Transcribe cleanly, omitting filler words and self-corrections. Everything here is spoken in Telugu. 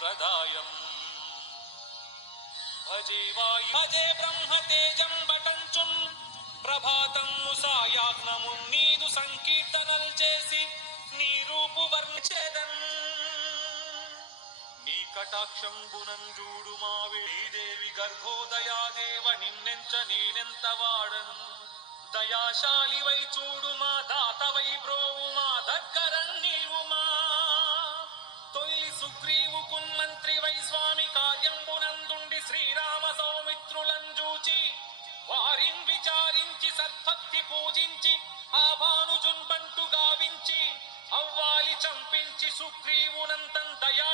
ప్రదాయం భజే వాయు భజే బ్రహ్మ తేజం బటంచున్ ప్రభాతం సాయాజ్ఞము నీదు సంకీర్తనల్ చేసి నీ రూపు వర్ణించేదన్ నీ కటాక్షంబునంజూడు మావిడి దేవి గర్భోదయాదేవ నిన్నెంచ నేనెంత వాడన్ దయాశాలివై చూడు మా దాతవై బ్రోవు మా దగ్గరన్ నీవు మా తొల్లి సుగ్రీవుకున్ మంత్రివై స్వామి కార్యంబునందుండి శ్రీరామ సౌమిత్రులంజూచి వారిన్ విచారించి సద్భక్తి పూజించి ఆ భానుజున్ బంటు గావించి అవ్వాలి చంపించి సుగ్రీవునంతం దయా